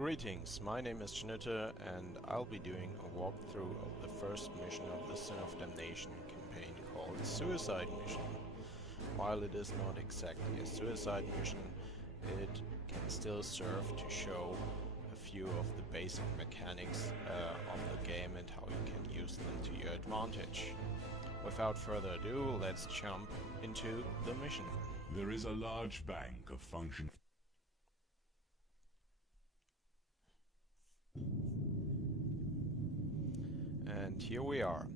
Greetings, my name is Schnitte and I'll be doing a walkthrough of the first mission of the Sin of Damnation campaign called Suicide Mission. While it is not exactly a suicide mission, it can still serve to show a few of the basic mechanics of the game and how you can use them to your advantage. Without further ado, let's jump into the mission. There is a large bank of function. And here we are.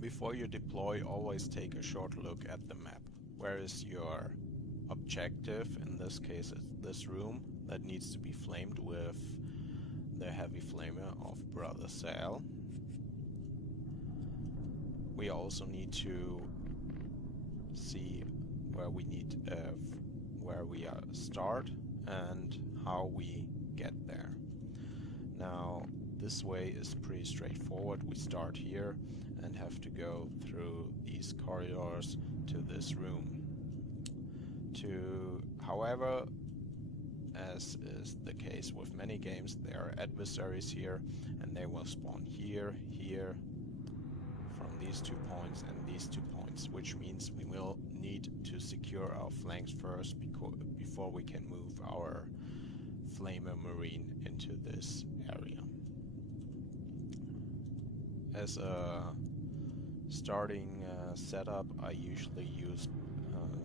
Before you deploy, always take a short look at the map. Where is your objective? In this case it's this room that needs to be flamed with the heavy flamer of Brother Sal. We also need to see where we start and how we get there. Now this way is pretty straightforward. We start here and have to go through these corridors to this room. However, as is the case with many games, there are adversaries here and they will spawn here, from these 2 points and these 2 points, which means we will need to secure our flanks first before we can move our Flamer Marine into this area. As a starting setup, I usually use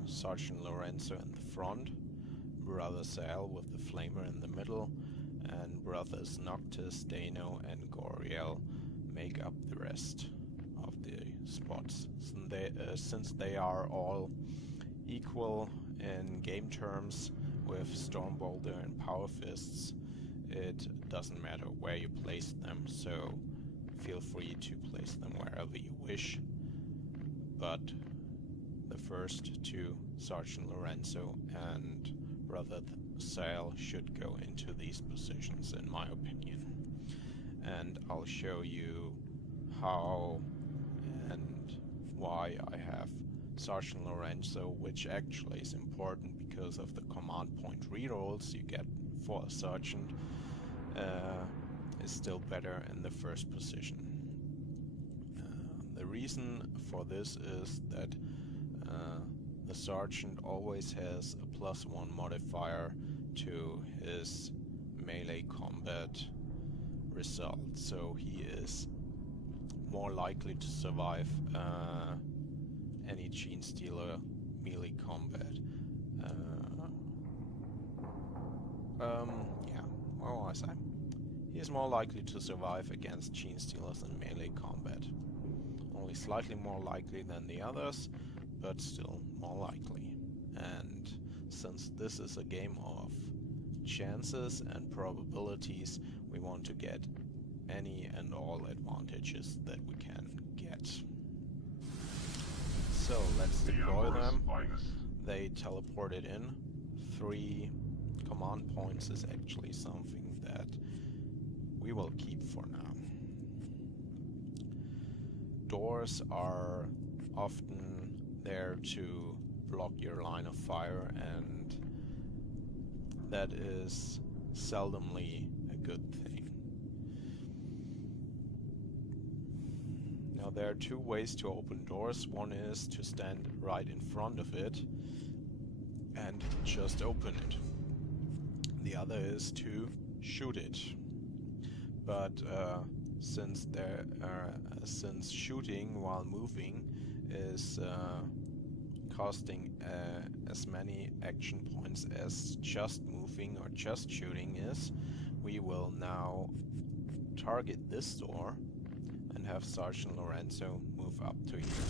Sergeant Lorenzo in the front, Brother Sal with the flamer in the middle, and Brothers Noctis, Dano and Goriel make up the rest of the spots. Since they are all equal in game terms with Stormbolter and Power Fists, it doesn't matter where you place them, so feel free to place them wherever you wish, but the first two, Sergeant Lorenzo and Brother Sal, should go into these positions in my opinion. And I'll show you how and why I have Sergeant Lorenzo, which actually is important because of the command point rerolls you get for a Sergeant. Is still better in the first position. The reason for this is that the Sergeant always has a +1 modifier to his melee combat result, so he is more likely to survive any Gene Stealer melee combat. What was I? He is more likely to survive against Gene Stealers in melee combat. Only slightly more likely than the others, but still more likely. And since this is a game of chances and probabilities, we want to get any and all advantages that we can get. So let's deploy them. They teleported in. 3 command points is actually something that we will keep for now. Doors are often there to block your line of fire, and that is seldomly a good thing. Now there are 2 ways to open doors. One is to stand right in front of it and just open it. The other is to shoot it. But since shooting while moving is costing as many action points as just moving or just shooting is, we will now target this door and have Sergeant Lorenzo move up to here,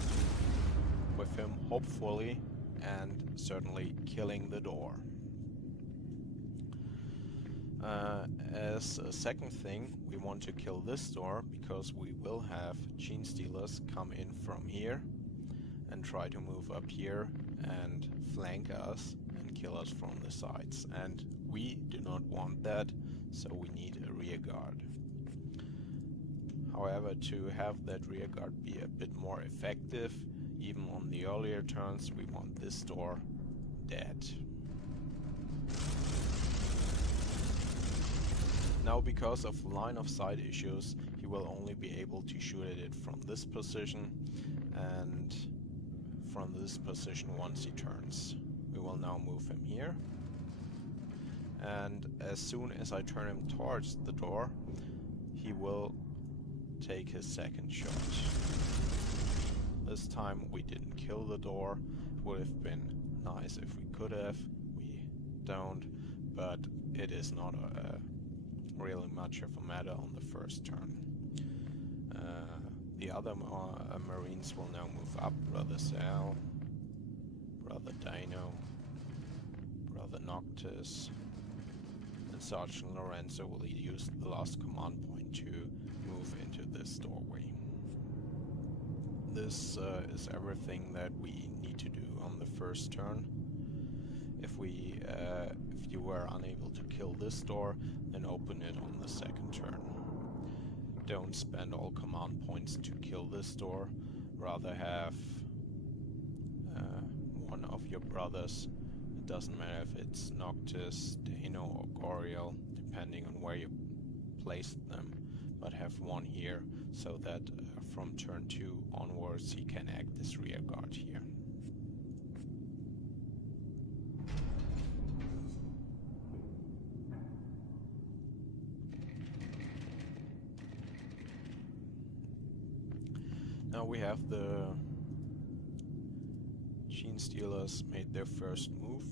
with him hopefully and certainly killing the door. As a second thing, we want to kill this door because we will have Gene Stealers come in from here and try to move up here and flank us and kill us from the sides. And we do not want that, so we need a rear guard. However, to have that rear guard be a bit more effective, even on the earlier turns, we want this door dead. Now, because of line of sight issues, he will only be able to shoot at it from this position and from this position once he turns. We will now move him here. And as soon as I turn him towards the door, he will take his second shot. This time we didn't kill the door. It would have been nice if we could have. We don't, but it is not really much of a matter on the first turn. The other Marines will now move up. Brother Sal, Brother Dino, Brother Noctis, and Sergeant Lorenzo will use the last command point to move into this doorway. This is everything that we need to do on the first turn. If you were unable to kill this door, then open it on the second turn. Don't spend all command points to kill this door. Rather have one of your brothers. It doesn't matter if it's Noctis, Dano, or Goriel, depending on where you placed them, but have one here so that from turn 2 onwards he can act as rear guard here. Now we have the Gene Stealers made their first move.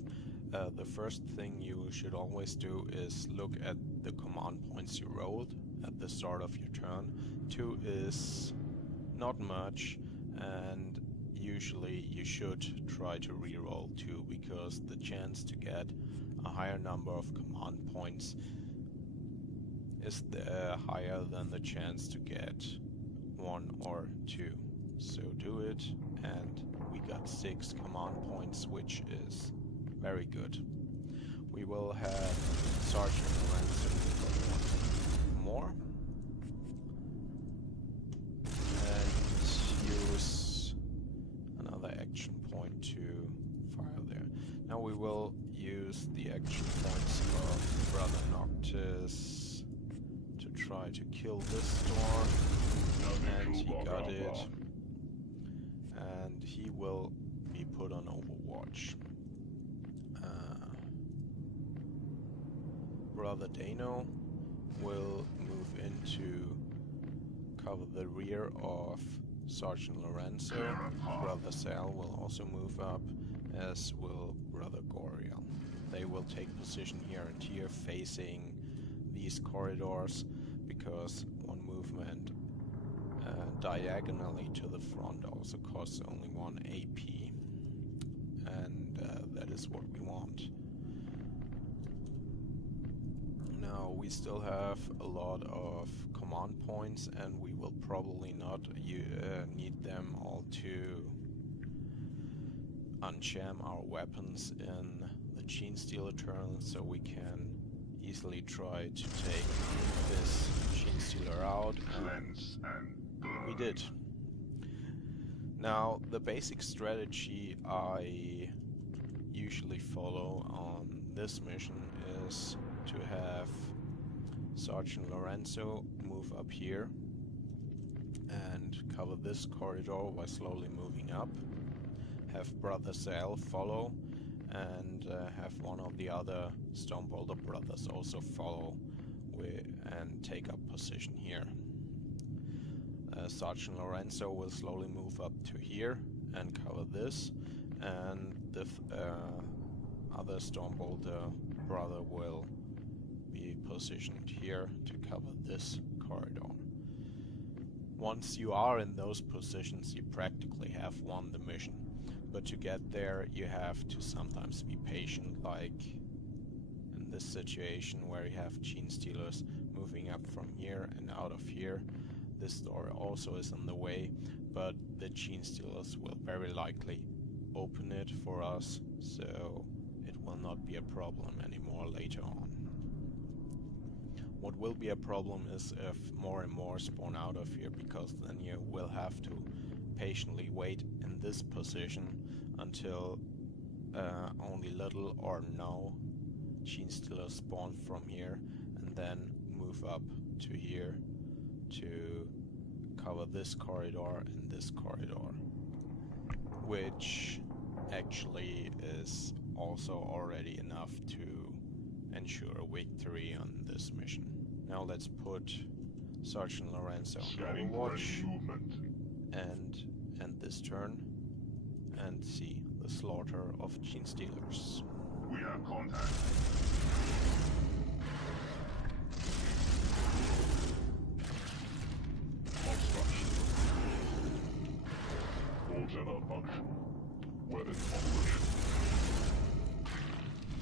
The first thing you should always do is look at the command points you rolled at the start of your turn. 2 is not much, and usually you should try to re-roll 2, because the chance to get a higher number of command points is higher than the chance to get 1 or 2. So do it, and we got 6 command points, which is very good. We will have Sergeant Lorenzo for 1 more, and use another action point to fire there. Now we will use the action points of Brother Noctis to try to kill this door. And he got it, and he will be put on Overwatch. Brother Dano will move in to cover the rear of Sergeant Lorenzo. Brother Sal will also move up, as will Brother Goriel. They will take position here and here facing these corridors, because one movement diagonally to the front also costs only 1 AP, and that is what we want. Now we still have a lot of command points, and we will probably not need them all to unjam our weapons in the Gene Stealer turn, so we can easily try to take this Gene Stealer out, and we did. Now, the basic strategy I usually follow on this mission is to have Sergeant Lorenzo move up here and cover this corridor while slowly moving up. Have Brother Sal follow, and have one of the other Stormbolter brothers also follow and take up position here. Sergeant Lorenzo will slowly move up to here and cover this, and the other Stormbolter brother will be positioned here to cover this corridor. Once you are in those positions, you practically have won the mission. But to get there, you have to sometimes be patient, like in this situation where you have Gene Stealers moving up from here and out of here. This door also is in the way, but the Gene Stealers will very likely open it for us, so it will not be a problem anymore later on. What will be a problem is if more and more spawn out of here, because then you will have to patiently wait in this position until only little or no Gene Stealers spawn from here, and then move up to here to cover this corridor and this corridor, which actually is also already enough to ensure a victory on this mission. Now let's put Sergeant Lorenzo on Overwatch and end this turn and see the slaughter of Gene Stealers. We have contact. Obstruction. Bolter malfunction. Weapon operation.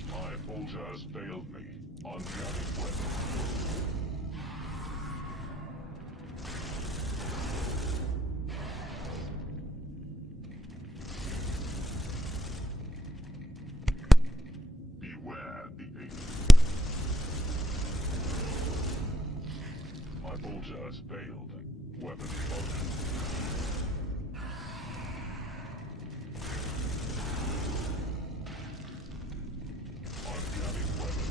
My bolter has failed me. Unjamming weapon. Beware the ape. My bolter has failed. Weapon function. Unjamming weapon.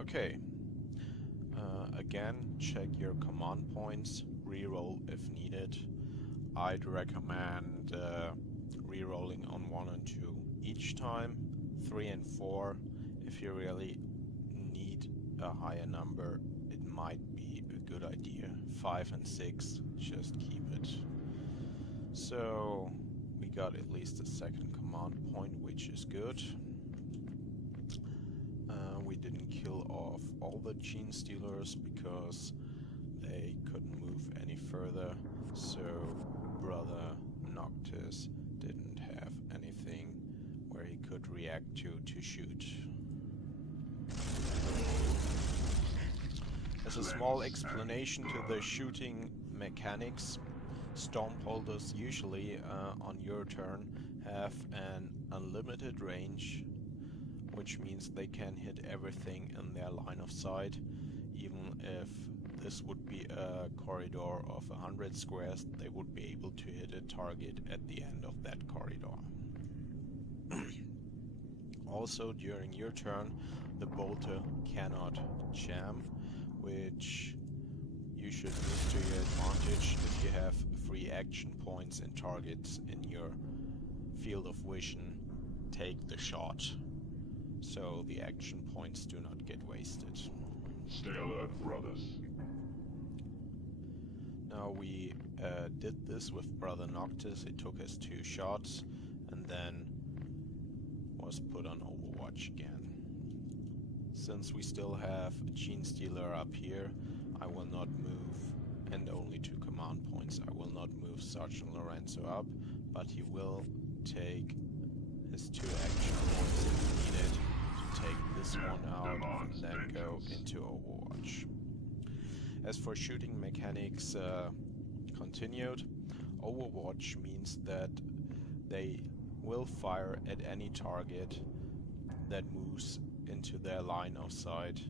Okay. Again, check your command points, reroll if needed. I'd recommend rerolling on 1 and 2 each time, 3 and 4 if you really need a higher number, it might be a good idea. 5 and 6, just keep it. So we got at least a second command point, which is good. We didn't kill off all the Gene Stealers because they couldn't move any further, so Brother Noctis didn't have anything where he could react to shoot. As a small explanation to the shooting mechanics, Stormholders usually on your turn have an unlimited range, which means they can hit everything in their line of sight. Even if this would be a corridor of 100 squares, they would be able to hit a target at the end of that corridor. Also, during your turn, the bolter cannot jam, which you should use to your advantage if you have free action points and targets in your field of vision. Take the shot, so the action points do not get wasted. Stay alert, brothers. Now we did this with Brother Noctis. It took us 2 shots and then was put on Overwatch again. Since we still have a Gene Stealer up here, I will not move, and only 2 command points, I will not move Sergeant Lorenzo up, but he will take his 2 action points if needed to take this one out and then go into Overwatch. As for shooting mechanics continued, Overwatch means that they will fire at any target that moves into their line of sight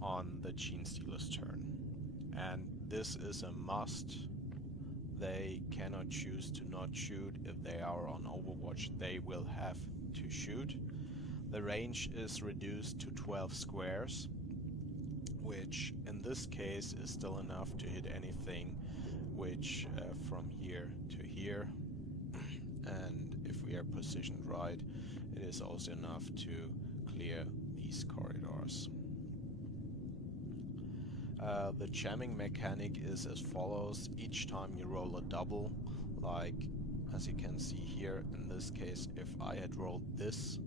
on the Gene Stealer's turn. And this is a must. They cannot choose to not shoot. If they are on Overwatch, they will have to shoot. The range is reduced to 12 squares, which in this case is still enough to hit anything which from here to here. And if we are positioned right, it is also enough to clear these corridors. The jamming mechanic is as follows. Each time you roll a double, like as you can see here, in this case, if I had rolled these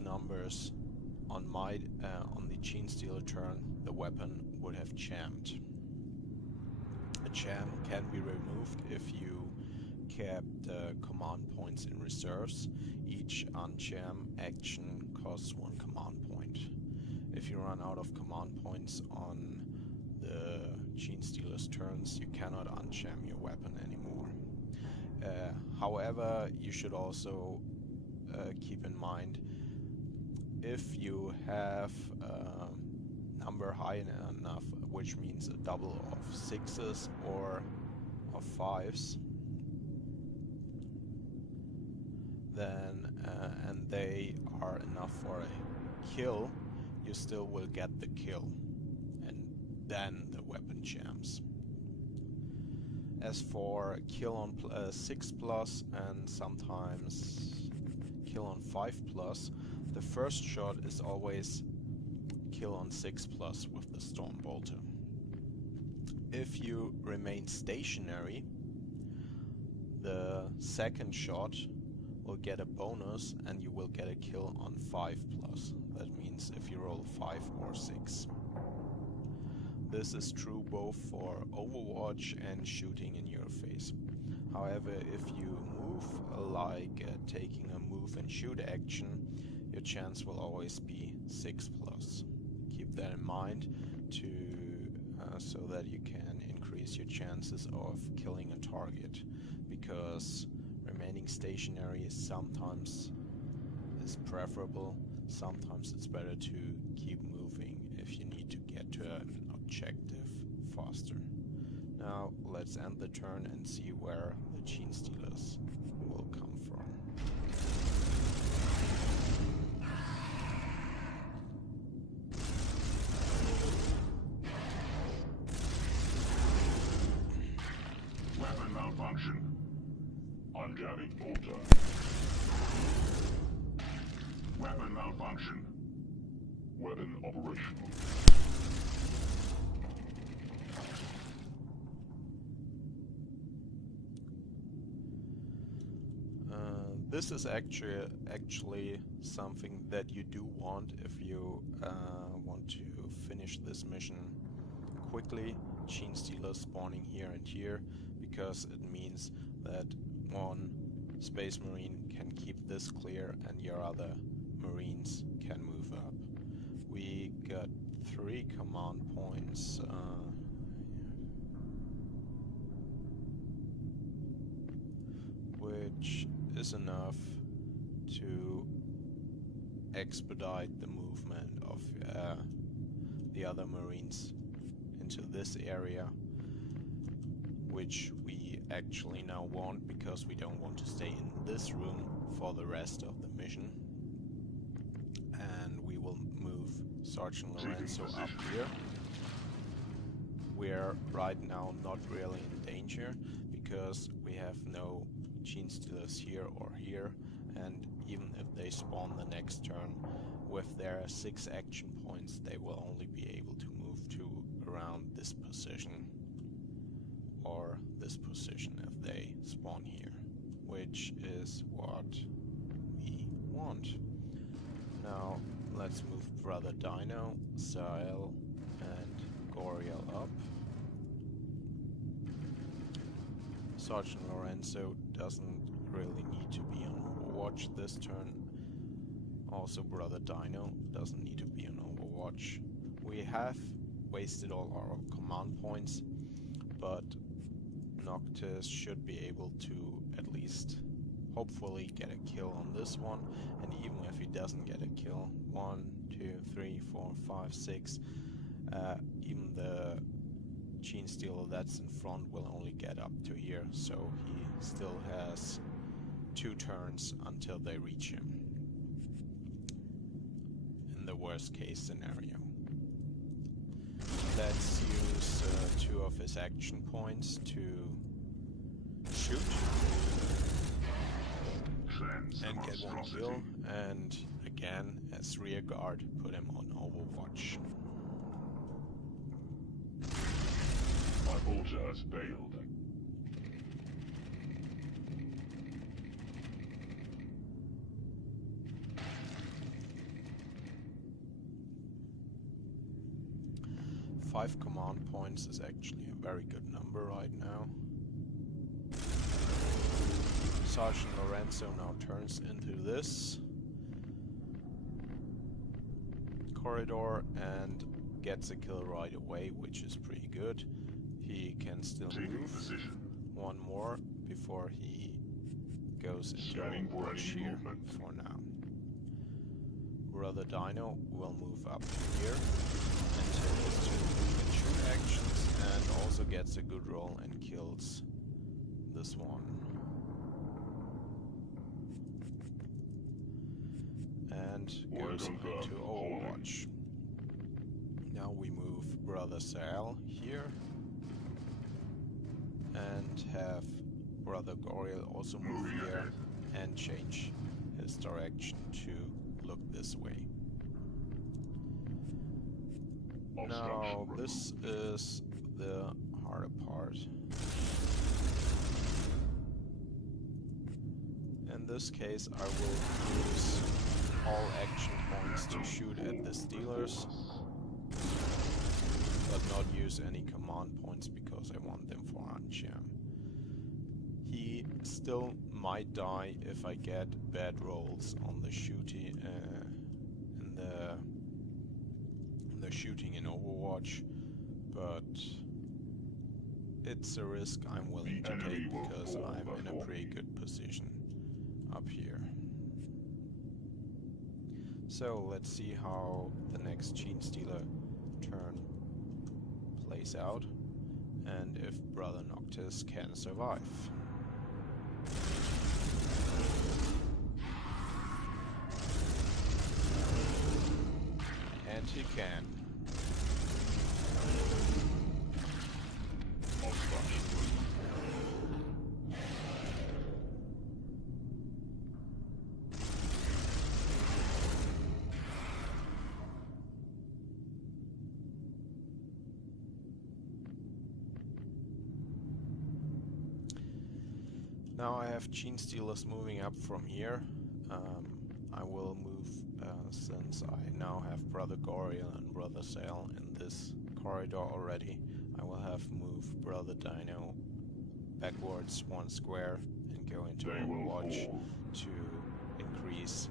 numbers on the Gene Stealer turn, the weapon would have jammed. A jam can be removed if you kept command points in reserves. Each unjam action costs 1 command point. If you run out of command points on the Gene Stealer's turns, you cannot unjam your weapon anymore. However, you should also keep in mind, if you have a number high enough, which means a double of 6s or of 5s, then and they are enough for a kill, you still will get the kill, and then the weapon jams. As for kill on 6+ and sometimes kill on 5+, the first shot is always kill on 6+ with the Storm Bolter. If you remain stationary, the second shot will get a bonus and you will get a kill on 5+. That means if you roll 5 or 6. This is true both for Overwatch and shooting in your face. However, if you move, like taking a move and shoot action, your chance will always be 6+. Keep that in mind so that you can increase your chances of killing a target, because remaining stationary sometimes is preferable. Sometimes it's better to keep moving if you need to get to an objective faster. Now let's end the turn and see where the Gene Stealers will come from. Weapon malfunction. Unjamming bolter. Weapon malfunction. Weapon operational. This is actually something that you do want if you want to finish this mission quickly. Gene Stealers spawning here and here, because it means that one Space Marine can keep this clear and your other Marines can move up. We got 3 command points. Which is enough to expedite the movement of the other Marines into this area, which we actually now want because we don't want to stay in this room for the rest of the mission. And we will move Sergeant Lorenzo up here. We're right now not really in danger because we have no Gene Stealers here or here, and even if they spawn the next turn with their 6 action points, they will only be able to move to around this position or this position if they spawn here, which is what we want. Now let's move Brother Dino, Sael and Goriel up. Sergeant Lorenzo doesn't really need to be on Overwatch this turn. Also Brother Dino doesn't need to be on Overwatch. We have wasted all our command points, but Noctis should be able to at least hopefully get a kill on this one, and even if he doesn't get a kill, 1, 2, 3, 4, 5, 6, even the Gene Stealer that's in front will only get up to here, so he still has 2 turns until they reach him, in the worst case scenario. Let's use 2 of his action points to shoot and get 1 kill, and again as rear guard put him on Overwatch. My bolter has failed. Five command points is actually a very good number right now. Sergeant Lorenzo now turns into this corridor and gets a kill right away, which is pretty good. He can still move 1 more before he goes into Overwatch here for now. Brother Dino will move up here and take his 2 move and shoot actions, and also gets a good roll and kills this one. and goes into Overwatch. Now we move Brother Sal here and have Brother Goriel also move here and change his direction to look this way. Now this is the harder part. In this case I will use all action points to shoot at the Steelers, but not use any command points because I want them for Anjam. He still might die if I get bad rolls on the shooting in the shooting in Overwatch, but it's a risk I'm willing to take because I'm in a pretty good position up here. So let's see how the next Gene Stealer turn plays out and if Brother Noctis can survive. And he can. Now I have Gene Stealers moving up from here. I will move, since I now have Brother Goriel and Brother Sal in this corridor already, I will have moved Brother Dino backwards 1 square and go into Overwatch to increase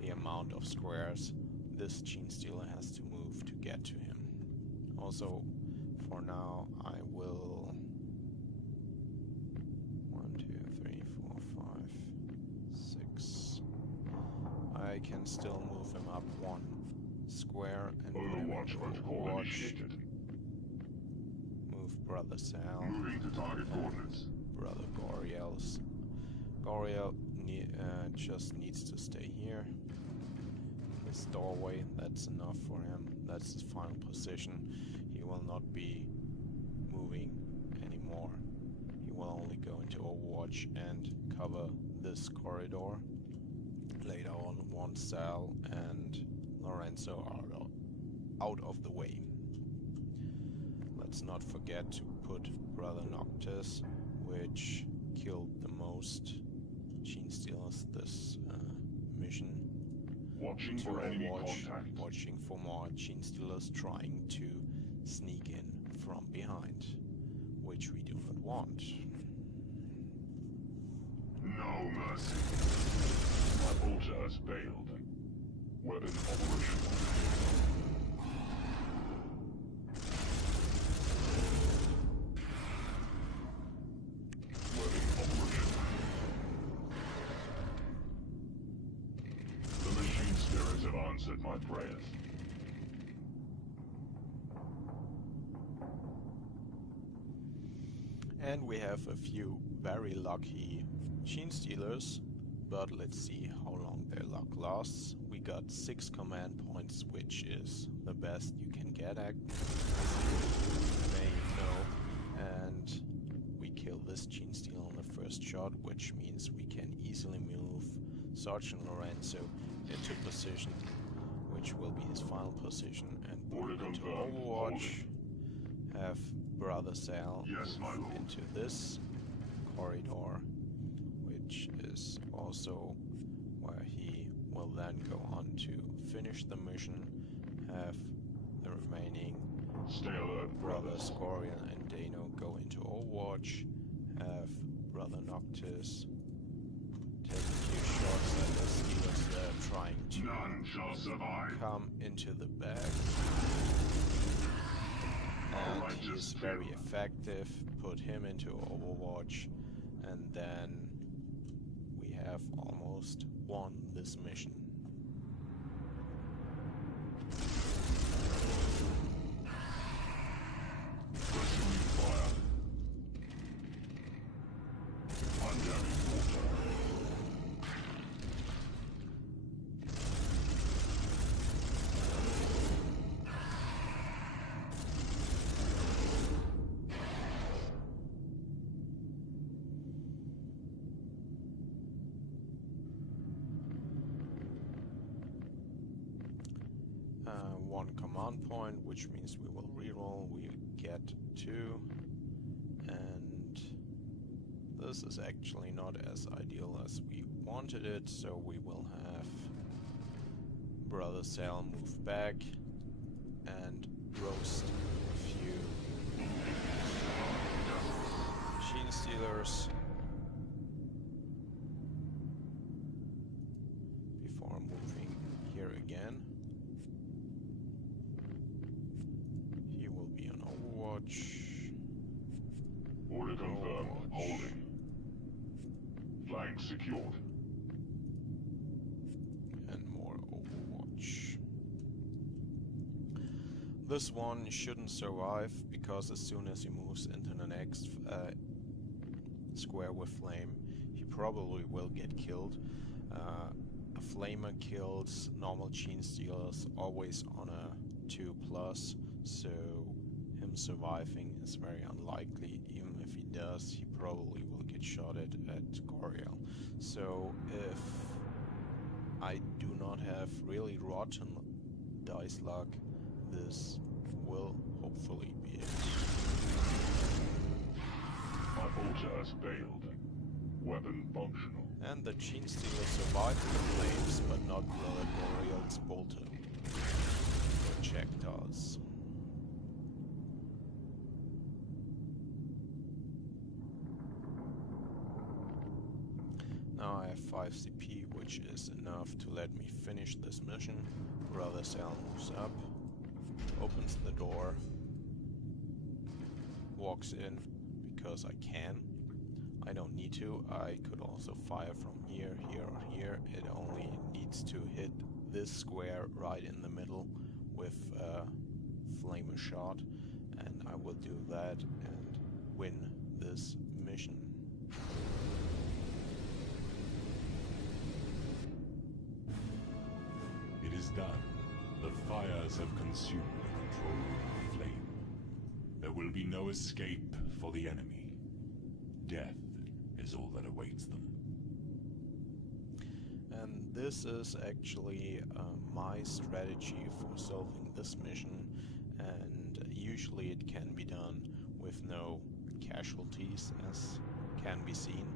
the amount of squares this Gene Stealer has to move to get to him. Also, for now, I will 1, 2, 3, 4, 5, 6. I can still move him up 1 square and put him into Overwatch. Move Brother Sal. Moving to target coordinates. Brother Goriel's. Goriel just needs to stay here. This doorway, that's enough for him. That's his final position. He will not be moving anymore. He will only go into Overwatch and cover this corridor. Later on, once Sal and Lorenzo are out of the way. Let's not forget to put Brother Noctis, which killed the most Gene Stealers this mission. Watching for enemy contact. Watching for more Gene Stealers trying to sneak in from behind, which we do not want. No mercy. My altar has failed. Weapon operational. Weapon operational. The machine spirits have answered my prayers. And we have a few very lucky Gene Stealers, but let's see how long their luck lasts. We got 6 command points, which is the best you can get at, as you may know, and we kill this Gene Stealer on the first shot, which means we can easily move Sergeant Lorenzo into position, which will be his final position, and put it into Overwatch. Have Brother Sal move into this corridor, which is also where he will then go on to finish the mission. Have the remaining Brothers Goriel and Dano go into Overwatch. Have Brother Noctis take a few shots at the Steelers that are trying to come into the bag. And he is very effective. Put him into Overwatch, and then we have almost won this mission. 1 command point, which means we will reroll. We get 2, and this is actually not as ideal as we wanted it, so we will have Brother Sal move back and roast a few Machine Stealers before moving here again. He will be on Overwatch. Order confirmed. Holding. Flank secured. And more Overwatch. This one shouldn't survive because as soon as he moves into the next square with flame, he probably will get killed. A flamer kills normal Gene Stealers always on a 2+, so him surviving is very unlikely. Even if he does, he probably will get shot at Goriel. So if I do not have really rotten dice luck, this will hopefully be it. My bolter has failed. Weapon functional. And the Gene Stealer survived the flames, but not Goriel's bolter projectiles. Now I have 5 CP, which is enough to let me finish this mission. Brother Sal moves up, opens the door, walks in because I can. I don't need to. I could also fire from here, here, or here. It only needs to hit this square right in the middle with a flamer shot, and I will do that and win this mission. It is done. The fires have consumed the control room of flame. There will be no escape for the enemy. Death is all that awaits them. And this is actually my strategy for solving this mission, and usually it can be done with no casualties, as can be seen.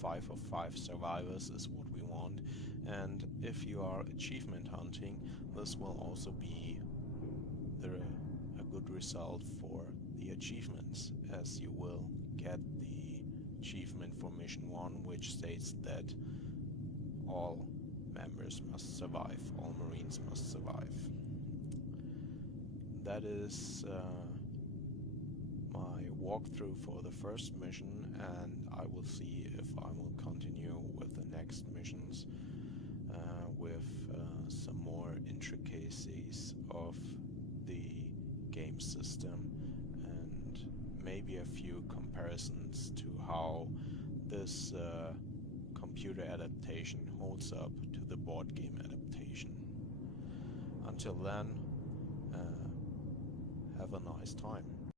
5 of 5 survivors is what we want, and if you are achievement hunting, this will also be a good result for the achievements, as you will get the achievement for mission 1, which states that all members must survive, all Marines must survive. That is my walkthrough for the first mission, and I will see if I will continue with the next missions with some more intricacies of the game system and maybe a few comparisons to how this computer adaptation holds up to the board game adaptation. Until then, have a nice time.